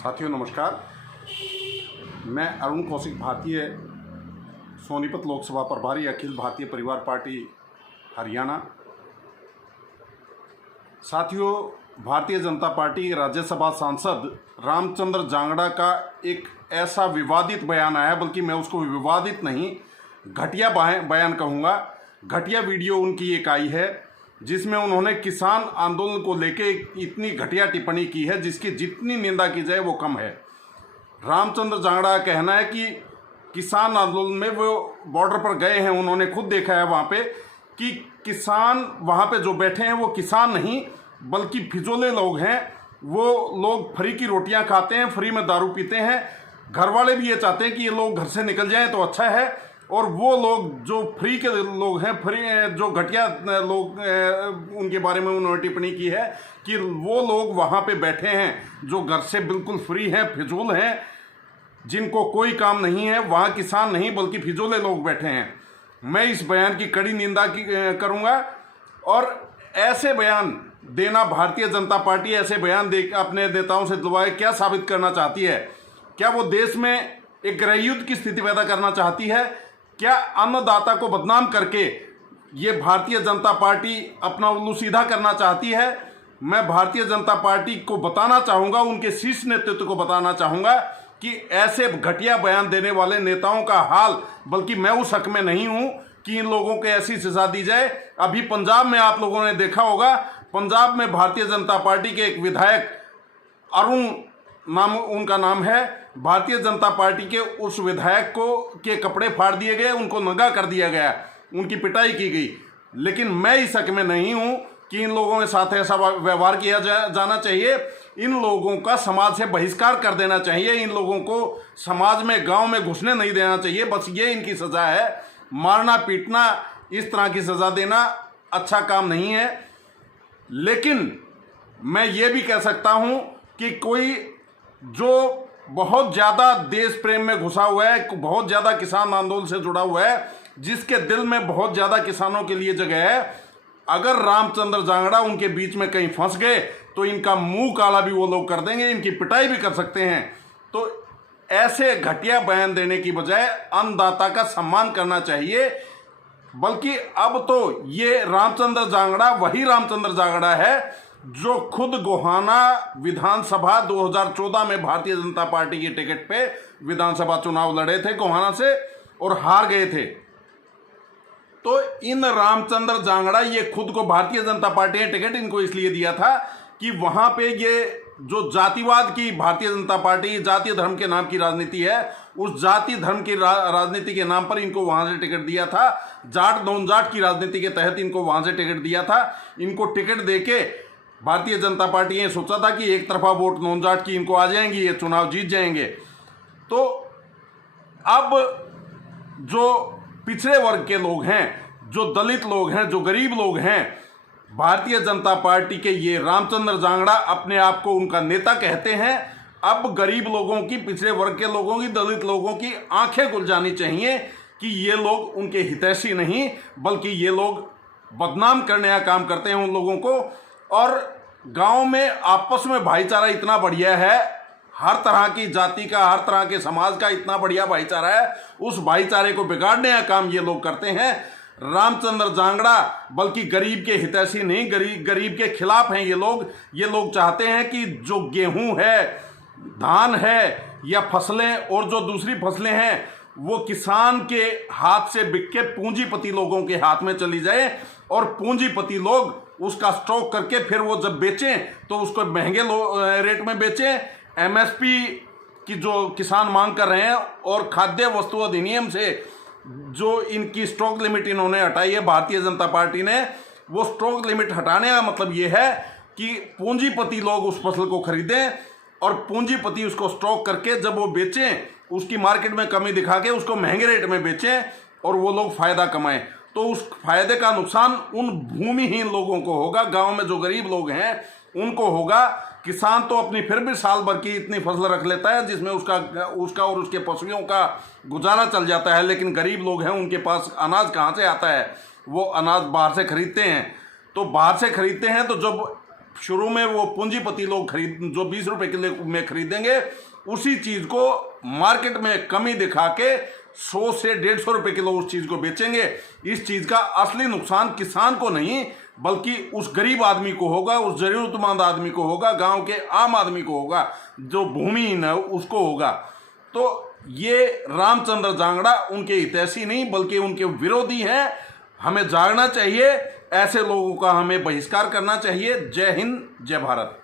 साथियों नमस्कार। मैं अरुण कौशिक, भारतीय सोनीपत लोकसभा प्रभारी, अखिल भारतीय परिवार पार्टी हरियाणा। साथियों, भारतीय जनता पार्टी के राज्यसभा सांसद रामचंद्र जांगड़ा का एक ऐसा विवादित बयान आया, बल्कि मैं उसको विवादित नहीं, घटिया बयान कहूँगा। घटिया वीडियो उनकी एक आई है जिसमें उन्होंने किसान आंदोलन को लेके इतनी घटिया टिप्पणी की है जिसकी जितनी निंदा की जाए वो कम है। रामचंद्र जांगड़ा का कहना है कि किसान आंदोलन में वो बॉर्डर पर गए हैं, उन्होंने खुद देखा है वहाँ पे कि किसान वहाँ पे जो बैठे हैं वो किसान नहीं बल्कि फिजोले लोग हैं। वो लोग फ्री की रोटियां खाते हैं, फ्री में दारू पीते हैं। घर वाले भी ये चाहते हैं कि ये लोग घर से निकल जाएं तो अच्छा है। और वो लोग जो फ्री के लोग हैं, फ्री जो घटिया लोग, उनके बारे में उन्होंने टिप्पणी की है कि वो लोग वहाँ पे बैठे हैं जो घर से बिल्कुल फ्री हैं, फिजूल हैं, जिनको कोई काम नहीं है। वहाँ किसान नहीं बल्कि फिजूले लोग बैठे हैं। मैं इस बयान की कड़ी निंदा करूँगा। और ऐसे बयान देना भारतीय जनता पार्टी ऐसे बयान दे अपने नेताओं से दबाए क्या साबित करना चाहती है? क्या वो देश में एक गृह युद्ध की स्थिति पैदा करना चाहती है? क्या अन्नदाता को बदनाम करके ये भारतीय जनता पार्टी अपना उल्लू सीधा करना चाहती है? मैं भारतीय जनता पार्टी को बताना चाहूँगा, उनके शीर्ष नेतृत्व को बताना चाहूँगा कि ऐसे घटिया बयान देने वाले नेताओं का हाल, बल्कि मैं उस हक में नहीं हूँ कि इन लोगों को ऐसी सजा दी जाए। अभी पंजाब में आप लोगों ने देखा होगा, पंजाब में भारतीय जनता पार्टी के एक विधायक, अरुण नाम उनका नाम है, भारतीय जनता पार्टी के उस विधायक को के कपड़े फाड़ दिए गए, उनको नंगा कर दिया गया, उनकी पिटाई की गई। लेकिन मैं इस हक में नहीं हूं कि इन लोगों के साथ ऐसा व्यवहार किया जाना चाहिए। इन लोगों का समाज से बहिष्कार कर देना चाहिए। इन लोगों को समाज में, गांव में घुसने नहीं देना चाहिए। बस ये इनकी सज़ा है। मारना पीटना, इस तरह की सज़ा देना अच्छा काम नहीं है। लेकिन मैं ये भी कह सकता हूं कि कोई जो बहुत ज़्यादा देश प्रेम में घुसा हुआ है, बहुत ज़्यादा किसान आंदोलन से जुड़ा हुआ है, जिसके दिल में बहुत ज़्यादा किसानों के लिए जगह है, अगर रामचंद्र जांगड़ा उनके बीच में कहीं फंस गए तो इनका मुंह काला भी वो लोग कर देंगे, इनकी पिटाई भी कर सकते हैं। तो ऐसे घटिया बयान देने की बजाय अन्नदाता का सम्मान करना चाहिए। बल्कि अब तो ये रामचंद्र जांगड़ा वही रामचंद्र जांगड़ा है जो खुद गोहाना विधानसभा 2014 में भारतीय जनता पार्टी की टिकट पे विधानसभा चुनाव लड़े थे गोहाना से और हार गए थे। तो इन रामचंद्र जांगड़ा, ये खुद को भारतीय जनता पार्टी ने टिकट इनको इसलिए दिया था कि वहां पे ये जो जातिवाद की भारतीय जनता पार्टी, जातीय धर्म के नाम की राजनीति है, उस जाति धर्म की राजनीति के नाम पर इनको वहां से टिकट दिया था। जाट नॉन जाट की राजनीति के तहत इनको वहां से टिकट दिया था। इनको टिकट देके भारतीय जनता पार्टी ने सोचा था कि एक तरफा वोट नॉन जाट की इनको आ जाएंगी, ये चुनाव जीत जाएंगे। तो अब जो पिछड़े वर्ग के लोग हैं, जो दलित लोग हैं, जो गरीब लोग हैं, भारतीय जनता पार्टी के ये रामचंद्र जांगड़ा अपने आप को उनका नेता कहते हैं। अब गरीब लोगों की, पिछड़े वर्ग के लोगों की, दलित लोगों की आंखें खुल जानी चाहिए कि ये लोग उनके हितैषी नहीं बल्कि ये लोग बदनाम करने का काम करते हैं उन लोगों को। और गांव में आपस में भाईचारा इतना बढ़िया है, हर तरह की जाति का, हर तरह के समाज का इतना बढ़िया भाईचारा है, उस भाईचारे को बिगाड़ने का काम ये लोग करते हैं। रामचंद्र जांगड़ा बल्कि गरीब के हितैषी नहीं, गरीब के खिलाफ हैं ये लोग। ये लोग चाहते हैं कि जो गेहूं है, धान है या फसलें और जो दूसरी फसलें हैं वो किसान के हाथ से बिक के पूंजीपति लोगों के हाथ में चली जाए और पूंजीपति लोग उसका स्टॉक करके फिर वो जब बेचें तो उसको महंगे रेट में बेचें। एमएसपी की जो किसान मांग कर रहे हैं और खाद्य वस्तु अधिनियम से जो इनकी स्टॉक लिमिट इन्होंने हटाई है भारतीय जनता पार्टी ने, वो स्टॉक लिमिट हटाने का मतलब ये है कि पूंजीपति लोग उस फसल को खरीदें और पूंजीपति उसको स्टॉक करके जब वो बेचें, उसकी मार्केट में कमी दिखा के उसको महंगे रेट में बेचें और वो लोग फायदा कमाएं। तो उस फायदे का नुकसान उन भूमिहीन लोगों को होगा, गांव में जो गरीब लोग हैं उनको होगा। किसान तो अपनी फिर भी साल भर की इतनी फसल रख लेता है जिसमें उसका और उसके पशुओं का गुजारा चल जाता है, लेकिन गरीब लोग हैं उनके पास अनाज कहाँ से आता है? वो अनाज बाहर से खरीदते हैं। तो बाहर से खरीदते हैं तो जब शुरू में वो पूंजीपति लोग जो 20 रुपए किलो में खरीदेंगे, उसी चीज को मार्केट में कमी दिखा के 100 से 150 रुपए किलो उस चीज को बेचेंगे। इस चीज का असली नुकसान किसान को नहीं बल्कि उस गरीब आदमी को होगा, उस जरूरतमंद आदमी को होगा, गांव के आम आदमी को होगा, जो भूमिहीन है उसको होगा। तो ये रामचंद्र जांगड़ा उनके हितैषी नहीं बल्कि उनके विरोधी हैं। हमें जागना चाहिए, ऐसे लोगों का हमें बहिष्कार करना चाहिए। जय हिंद, जय भारत।